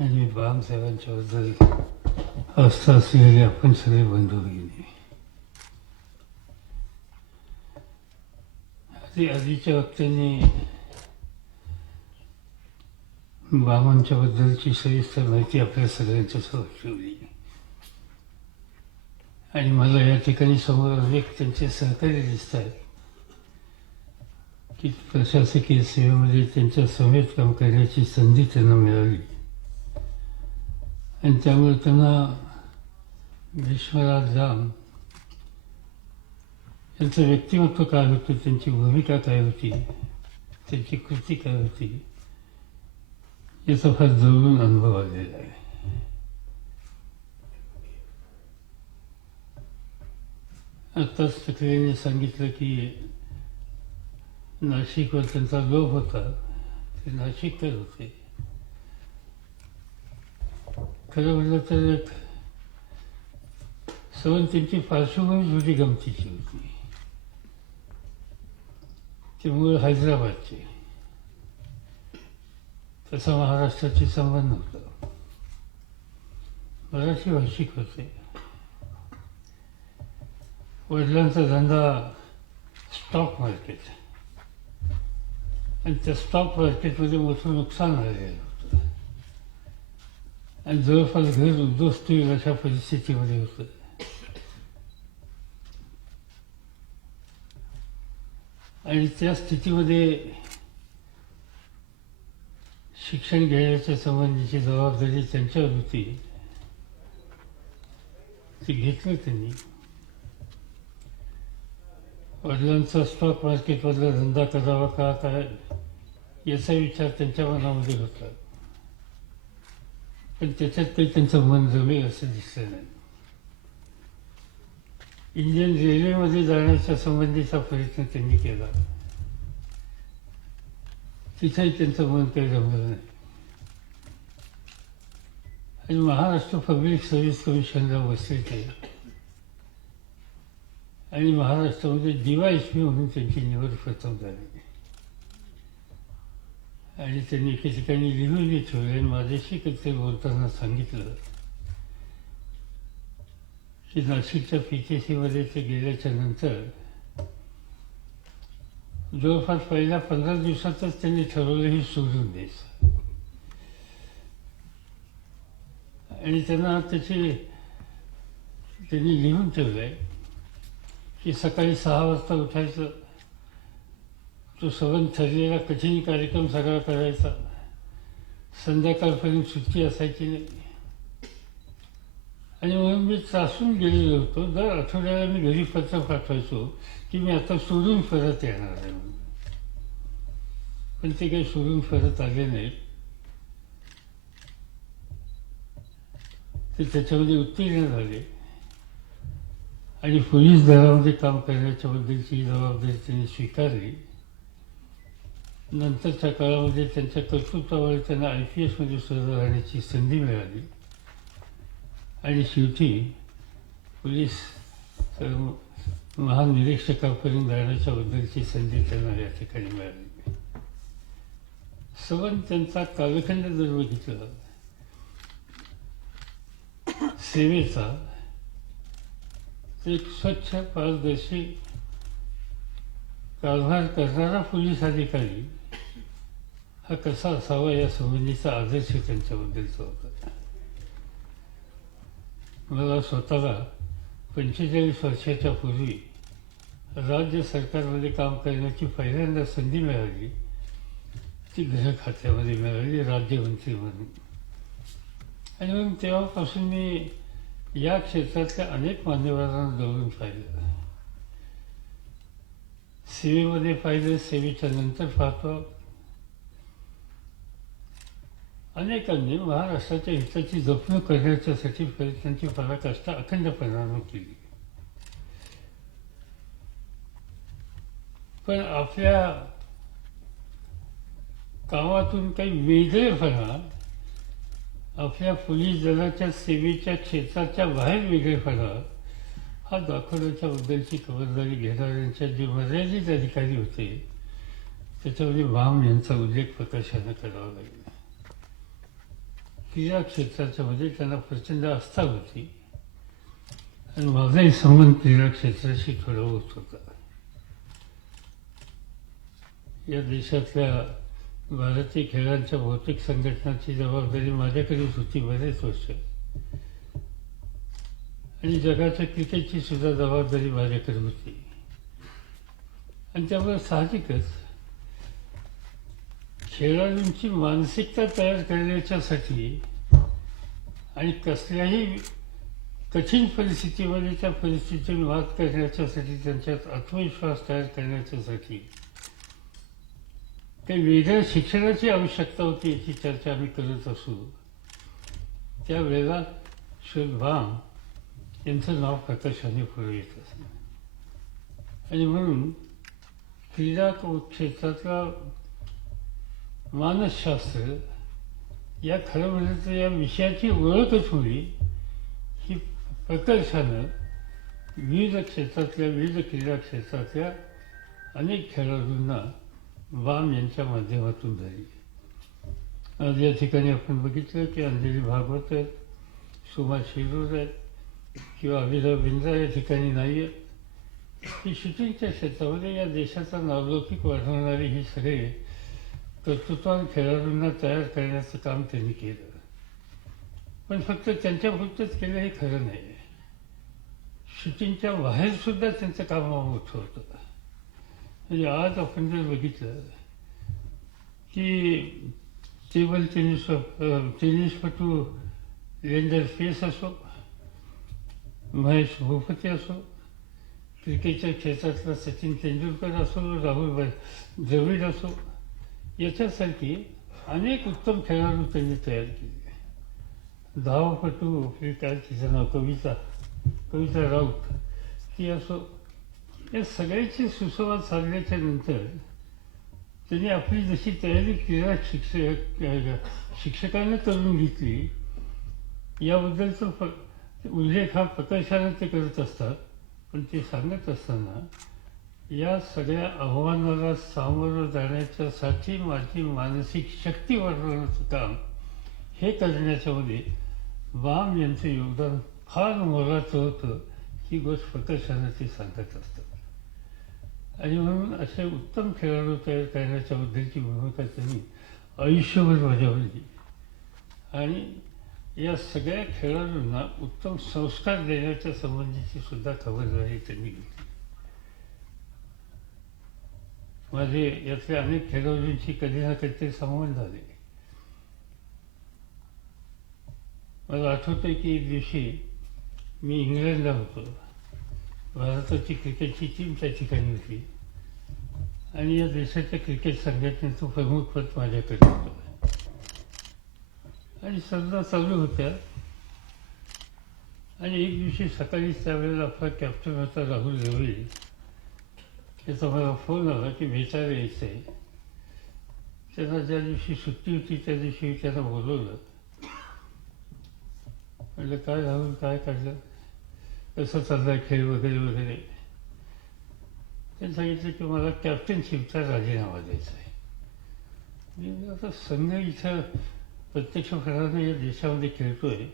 आणि बामसाहेबांच्या बद्दल अवस्था असलेले आपण सगळे बंधू भगिनी. आधी आधीच्या वक्त्यांनी बामांच्या बद्दलची सविस्तर माहिती आपल्या सगळ्यांच्या समोर ठेवली. आणि मला या ठिकाणी समोर अनेक त्यांचे सहकारी दिसत आहेत की प्रशासकीय सेवेमध्ये त्यांच्या समेत काम करण्याची संधी त्यांना मिळाली. आणि त्यामुळे त्यांना भीष्मराज जाम त्यांचं व्यक्तिमत्व काय होतं त्यांची भूमिका काय होती त्यांची कृती काय होती याचा फार जवळून अनुभव आलेला आहे. आत्ताच तक्रियांनी सांगितलं की नाशिकवर त्यांचा लोभ होता ते नाशिककर होते. खरं म्हटलं तर एक सवन त्यांची पार्श्वभूमी थोडी गमतीची होती ते मूळ हैदराबादचे तसा महाराष्ट्राचे संबंध होता मराठी भाषिक होते वडिलांचा धंदा स्टॉक मार्केट आणि त्या स्टॉक मार्केटमध्ये मोठं नुकसान झालेलं आणि जवळपास घर उद्ध्वस्त होईल अशा परिस्थितीमध्ये होतं. आणि त्या स्थितीमध्ये शिक्षण घेण्याच्या संबंधीची जबाबदारी त्यांच्यावर होती. ती घेतलं त्यांनी. वडिलांचा स्टॉक मार्केटमधला धंदा करावा का काय याचा विचार त्यांच्या मनामध्ये होता. पण त्याच्यात काही त्यांचं मन जमेल असं दिसलं नाही इंडियन रेल्वेमध्ये जाण्याच्या संबंधीचा प्रयत्न त्यांनी केला तिथेही त्यांचं मन काही जमलं नाही आणि महाराष्ट्र पब्लिक सर्व्हिस कमिशनला बसले केलं आणि महाराष्ट्रामध्ये डीवायएसपी म्हणून त्यांची निवड प्रथम झाली आणि त्यांनी एके ठिकाणी लिहूनही ठेवले आणि माझ्याशी ते बोलताना सांगितलं. की नाशिकच्या पी के सीमध्ये ते गेल्याच्यानंतर जवळपास पहिल्या पंधरा दिवसातच त्यांनी ठरवलं हे सोडून द्यायचं. आणि त्यांना त्याचे त्यांनी लिहून ठेवलं आहे की सकाळी सहा वाजता उठायचं. तो सगळं ठरलेला कठीण कार्यक्रम सगळा करायचा. संध्याकाळपर्यंत सुट्टी असायची नाही. आणि म्हणून मी त्रासून गेलेलो होतो. दर आठवड्याला मी घरी पत्र पाठवायचो की मी आता सोडून परत येणार आहे म्हणून. पण ते काही सोडून परत आले नाहीत. ते त्याच्यामध्ये उत्तीर्ण झाले. आणि पोलीस दलामध्ये काम करण्याच्याबद्दलची जबाबदारी त्यांनी स्वीकारली. नंतरच्या काळामध्ये त्यांच्या कर्तृत्वामुळे त्यांना आय पी एसमध्ये सुद्धा राहण्याची संधी मिळाली. आणि शेवटी पोलीस महानिरीक्षकापर्यंत जाण्याच्या बद्दलची संधी त्यांना या ठिकाणी मिळाली. सवन त्यांचा कालखंड जर बघितला सेवेचा एक स्वच्छ पारदर्शी कारभार करणारा पोलीस अधिकारी हा कसा असावा या संबंधीचा आदर्श त्यांच्याबद्दलचा होता मला स्वतःला पंचेचाळीस वर्षाच्या पूर्वी राज्य सरकारमध्ये काम करण्याची पहिल्यांदा संधी मिळाली. ती गृह खात्यामध्ये मिळाली राज्यमंत्री म्हणून. आणि मग तेव्हापासून मी या क्षेत्रातल्या अनेक मान्यवरांना जवळून पाहिलं. सेवेमध्ये पाहिलं सेवेच्या नंतर पाहतो. अनेकांनी महाराष्ट्राच्या हिताची जपणूक करण्याच्यासाठी प्रयत्नांची पराकाष्ठा अखंडपणानं केली. पण आपल्या कामातून काही वेगळेपणा आपल्या पोलीस दलाच्या सेवेच्या क्षेत्राच्या बाहेर वेगळेपणा हा दाखवण्याच्या बद्दलची खबरदारी घेणाऱ्यांच्या जे मर्यादित अधिकारी होते त्याच्यामध्ये वाम यांचा उल्लेख प्रकाशानं करावा लागेल. क्रीडा क्षेत्राच्या म्हणजे त्यांना प्रचंड आस्था होती. आणि माझाही संबंध क्रीडा क्षेत्राशी थोडा होत होता. या देशातल्या भारतीय खेळांच्या भौतिक संघटनाची जबाबदारी माझ्याकडेच होती बरेच वर्ष. आणि जगाच्या क्रिकेटची सुद्धा जबाबदारी माझ्याकडे होती. आणि त्यामुळे साहजिकच खेळाडूंची मानसिकता तयार करण्याच्यासाठी आणि कसल्याही कठीण परिस्थितीमध्ये त्या परिस्थितीतून वाद करण्याच्यासाठी त्यांच्यात आत्मविश्वास तयार करण्याच्यासाठी. काही वेगळ्या शिक्षणाची आवश्यकता होती याची चर्चा आम्ही करत असू. त्यावेळेला शोधभाम यांचं नाव प्रकाशाने पुढे येत असे. आणि म्हणून क्रीडा क्षेत्रातला मानसशास्त्र या खरं म्हणजे तर या विषयाची ओळखच होईल ही प्रकर्षानं विविध क्षेत्रातल्या विविध क्रीडा क्षेत्रातल्या अनेक खेळाडूंना वाम यांच्या माध्यमातून झाली आज या ठिकाणी आपण बघितलं की अंजली भागवत आहेत सुमा शिरूर आहेत किंवा अभिनव बिंद्रा या ठिकाणी नाही आहेत. की शूटिंगच्या क्षेत्रामध्ये या देशाचा नावलौकिक वाढवणारे ही सगळे कर्तृत्वान खेळाडूंना तयार करण्याचं काम त्यांनी केलं पण फक्त त्यांच्यापुरतंच केलं हे खरं नाही शूटिंगच्या बाहेर सुद्धा त्यांचं काम मोठं होतं म्हणजे आज आपण जर बघितलं की टेबल टेनिस टेनिसपटू लेंडर पेस असो महेश भूपती असो क्रिकेटच्या क्षेत्रातला सचिन तेंडुलकर असो राहुल द्रविड असो याच्यासारखी अनेक उत्तम खेळाडू त्यांनी तयार केले धावपटू हे काय तिचं नाव कविता कविता राऊत ती असो या सगळ्याची सुसंवाद साधल्याच्या नंतर त्यांनी आपली जशी तयारी क्रीडा शिक्षक शिक्षकांना करून घेतली याबद्दलचा फ उल्लेख हा प्रकर्षानं ते करत असतात पण ते सांगत असताना या सगळ्या आव्हानाला सामोरं जाण्याच्यासाठी माझी मानसिक शक्ती वाढवण्याचं काम हे करण्याच्यामध्ये बाम यांचं योगदान फार मोलाचं होतं ही गोष्ट प्रकर्षानं ते सांगत असतात. आणि म्हणून असे उत्तम खेळाडू तयार करण्याच्याबद्दलची भूमिका त्यांनी आयुष्यभर बजावली. आणि या सगळ्या खेळाडूंना उत्तम संस्कार देण्याच्या संबंधीची सुद्धा खबरदारी त्यांनी घेतली. माझे यातले अनेक खेळाडूंशी कधी ना कधीतरी संबंध झाले. मला आठवतं की एक दिवशी मी इंग्लंडला होतो. भारताची क्रिकेटची टीम त्या ठिकाणी होती. आणि या देशाच्या क्रिकेट संघटनेचं प्रमुखपद माझ्याकडे होतं. आणि स्पर्धा चालू होत्या. आणि एक दिवशी सकाळीच त्यावेळेला आपला कॅप्टन होता राहुल द्रविड. त्याचा मला फोन आला की भेटायला यायचं आहे. त्यांना ज्या दिवशी सुट्टी होती त्या दिवशी त्यांना बोलवलं. म्हटलं काय राहुल काय काढलं? कसं चाललं खेळ वगैरे वगैरे? त्यांनी सांगितलं की मला कॅप्टनशिपचा राजीनामा द्यायचा आहे. मी आता संघ इथं प्रत्यक्षपणाने या देशामध्ये खेळतो आहे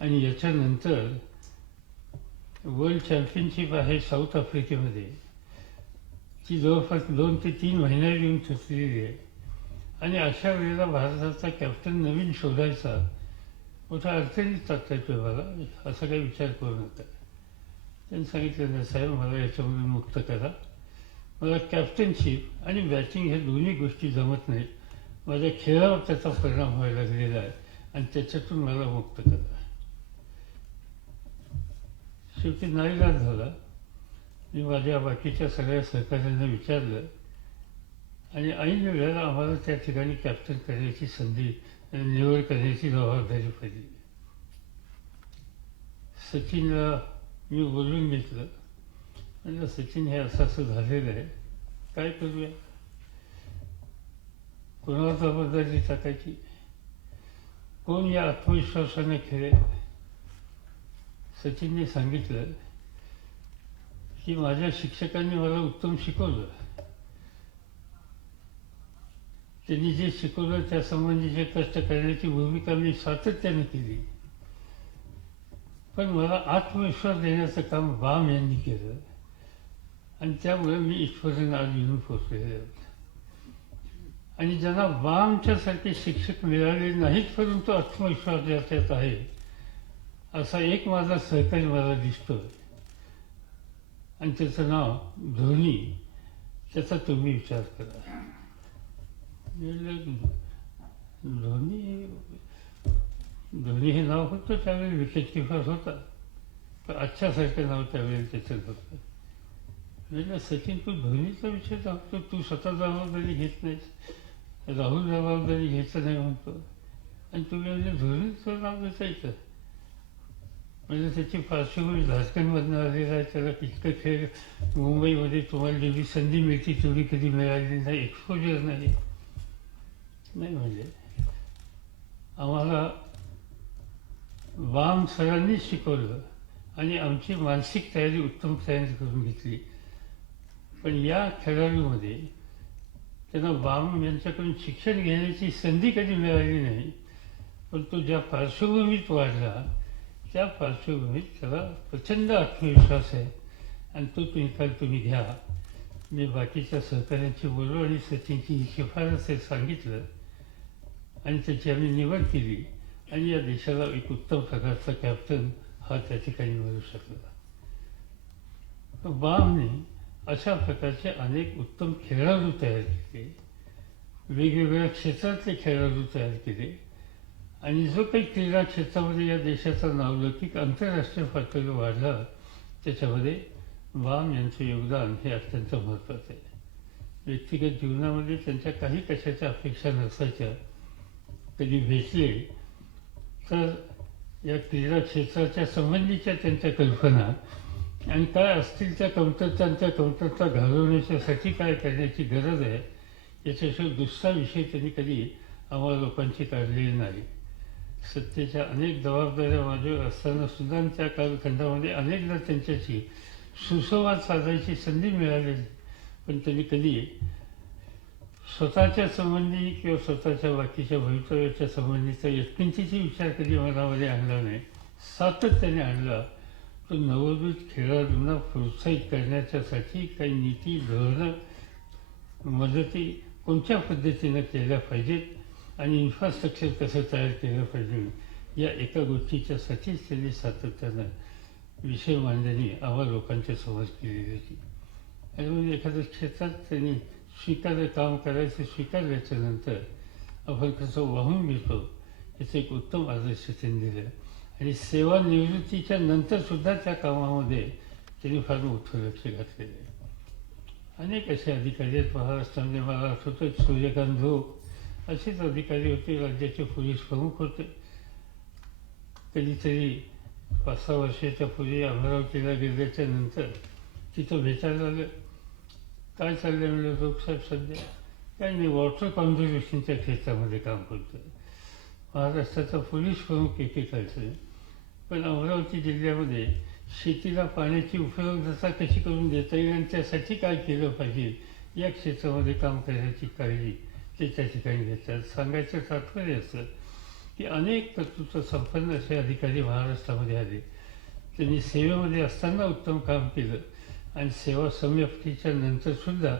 आणि याच्यानंतर वर्ल्ड चॅम्पियनशिप आहे साऊथ आफ्रिकेमध्ये ती जवळपास दोन ते तीन महिन्यात येऊन सुचलेली आहे. आणि अशा वेळेला भारताचा कॅप्टन नवीन शोधायचा मोठा अडचणीत टाकता येतोय मला असा काही विचार करू नका. त्यांनी सांगितलं नाही साहेब मला याच्यामधून मुक्त करा. मला कॅप्टनशिप आणि बॅटिंग ह्या दोन्ही गोष्टी जमत नाहीत. माझ्या खेळावर त्याचा परिणाम व्हायला लागलेला आहे आणि त्याच्यातून मला मुक्त करा. शेवटी नाईलाज झाला. मी माझ्या बाकीच्या सगळ्या सहकाऱ्यांना विचारलं आणि ऐन वेळेला आम्हाला त्या ठिकाणी कॅप्टन करण्याची संधी निवड करण्याची जबाबदारी पडली सचिनला मी बोलून घेतलं म्हणजे सचिन हे असं असं झालेलं आहे. काय करूया? कोणाला जबाबदारी टाकायची? कोण या आत्मविश्वासाने खेळेल? सचिनने सांगितलं की माझ्या शिक्षकांनी मला उत्तम शिकवलं. त्यांनी जे शिकवलं त्यासंबंधी जे कष्ट करण्याची भूमिका मी सातत्याने केली. पण मला आत्मविश्वास देण्याचं काम बाम यांनी केलं. आणि त्यामुळे मी ईश्वरांना आज येऊन पोचलेले होते आणि ज्यांना बामच्यासारखे शिक्षक मिळाले नाहीत परंतु आत्मविश्वास ज्याच्यात आहे असा एक माझा सहकारी मला दिसतोय. आणि त्याचं नाव धोनी त्याचा तुम्ही विचार करा. धोनी धोनी हे नाव होतं त्यावेळी विकेट किपर होता. तर आजच्यासारखं नाव त्यावेळी त्याचं होतं म्हणजे सचिन तू धोनीचा विषय सांगतो तू स्वतः जबाबदारी घेत नाहीस. राहुल जबाबदारी घ्यायचं नाही म्हणतो. आणि तुम्ही म्हणजे धोनीचं नाव घेता म्हणजे त्याची पार्श्वभूमी झारखंडमधनं आलेला आहे त्याला इतकं खेळ मुंबईमध्ये तुम्हाला जेवढी संधी मिळते तेवढी कधी मिळाली नाही एक्सपोजर नाही. नाही म्हणजे. आम्हाला वाम सरांनी शिकवलं आणि आमची मानसिक तयारी उत्तम तयारी करून घेतली. पण या खेळाडूमध्ये त्यांना वाम यांच्याकडून शिक्षण घेण्याची संधी कधी मिळाली नाही पण तो ज्या पार्श्वभूमीत वाढला त्या पार्श्वभूमीत त्याला प्रचंड आत्मविश्वास आहे. आणि तो निकाल तुम्ही घ्या. मी बाकीच्या सहकाऱ्यांची बोललो आणि सचिनची ही शिफारस हे सांगितलं. आणि त्याची आम्ही निवड केली. आणि या देशाला एक उत्तम प्रकारचा कॅप्टन हा त्या ठिकाणी मिळू शकला. बामने अशा प्रकारचे अनेक उत्तम खेळाडू तयार केले. वेगवेगळ्या क्षेत्रातले खेळाडू तयार केले. आणि जो काही क्रीडा क्षेत्रामध्ये या देशाचं नावलौकिक आंतरराष्ट्रीय पातळीवर वाढलं त्याच्यामध्ये वाम यांचं योगदान हे अत्यंत महत्त्वाचं आहे. व्यक्तिगत जीवनामध्ये त्यांच्या काही कशाच्या अपेक्षा नसायच्या कधी भेटले तर या क्रीडा क्षेत्राच्या संबंधीच्या त्यांच्या कल्पना आणि काय असतील त्या कमतरतांच्या कमतरता घालवण्याच्यासाठी काय करण्याची गरज आहे याच्याशिवाय दुसरा विषय त्यांनी कधी आम्हाला लोकांची काढलेली नाही. सत्तेच्या अनेक जबाबदाऱ्या माझ्यावर असताना सुद्धा त्या कालखंडामध्ये अनेकदा त्यांच्याशी सुसंवाद साधायची संधी मिळाली पण त्यांनी कधी स्वतःच्या संबंधी किंवा स्वतःच्या बाकीच्या भवितव्याच्या संबंधीचा यत्किंचीची विचार कधी मनामध्ये आणला नाही. सातत्याने आणला. तो नवोदित खेळाडूंना प्रोत्साहित करण्याच्यासाठी काही नीती धोरणं मदती कोणत्या पद्धतीनं केल्या पाहिजेत? आणि इन्फ्रास्ट्रक्चर कसं तयार केलं पाहिजे? या एका गोष्टीच्यासाठीच त्यांनी सातत्यानं विषय मांडणी आम्हा लोकांच्या समोर केलेली होती. आणि मग एखाद्या क्षेत्रात त्यांनी स्वीकारलं काम करायचं स्वीकारल्याच्या नंतर आपण कसं वाहून घेतो याचं एक उत्तम आदर्श त्यांनी दिलं. आणि सेवानिवृत्तीच्या नंतरसुद्धा त्या कामामध्ये त्यांनी फार मोठं लक्ष घातलेलं आहे. अनेक असे अधिकारी आहेत. महाराष्ट्रामध्ये मला आठवतं सूर्यकांत धोक असेच अधिकारी होते राज्याचे पोलीस प्रमुख होते. कधीतरी पाच सहा वर्षाच्या पूर्वी अमरावतीला गेल्याच्यानंतर तिथं भेटायला आलं काय चाललंय म्हणलं लोकसाहेब सध्या काय नाही वॉटर कॉन्झर्वेशनच्या क्षेत्रामध्ये काम करतो महाराष्ट्राचा पोलीस प्रमुख एकेकाळचं पण अमरावती जिल्ह्यामध्ये शेतीला पाण्याची उपलब्धता कशी करून देता येईल आणि त्यासाठी काय केलं पाहिजे या क्षेत्रामध्ये काम करण्याची काळजी ते त्या ठिकाणी घेतात सांगायचं तात्पर्य असं की अनेक कर्तृत्व संपन्न असे अधिकारी महाराष्ट्रामध्ये आले. त्यांनी सेवेमध्ये असताना उत्तम काम केलं आणि सेवा समाप्तीच्या नंतरसुद्धा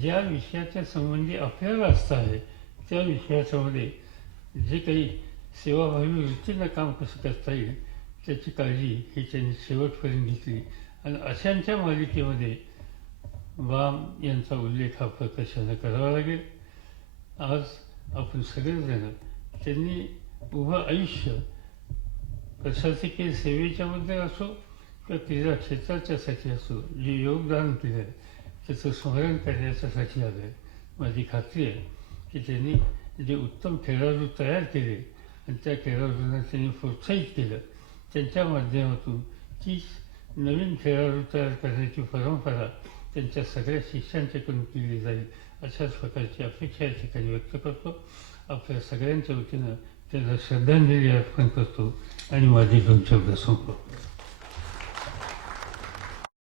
ज्या विषयाच्या संबंधी आपल्याला असतं आहे त्या विषयाच्यामध्ये जे काही सेवाभावी वृत्तीनं काम कसं करता येईल त्याची काळजी ही त्यांनी शेवटपर्यंत घेतली. आणि अशांच्या मालिकेमध्ये वाम यांचा उल्लेख हा प्रकर्षानं करावा लागेल. आज आपण सगळेजण त्यांनी उभं आयुष्य प्रशासकीय सेवेच्यामध्ये असो किंवा क्रीडा क्षेत्राच्यासाठी असो जे योगदान केलं त्याचं स्मरण करण्याच्यासाठी आलं आहे माझी खात्री आहे की त्यांनी जे उत्तम खेळाडू तयार केले आणि त्या खेळाडूंना त्यांनी प्रोत्साहित केलं त्यांच्या माध्यमातून तीच नवीन खेळाडू तयार करण्याची परंपरा त्यांच्या सगळ्या शिष्यांच्याकडून केली जाईल. अशाच प्रकारची अपेक्षा या ठिकाणी व्यक्त करतो. आपल्या सगळ्यांच्या वतीनं त्यांना श्रद्धांजली अर्पण करतो आणि माझे दोन शब्द संपवतो.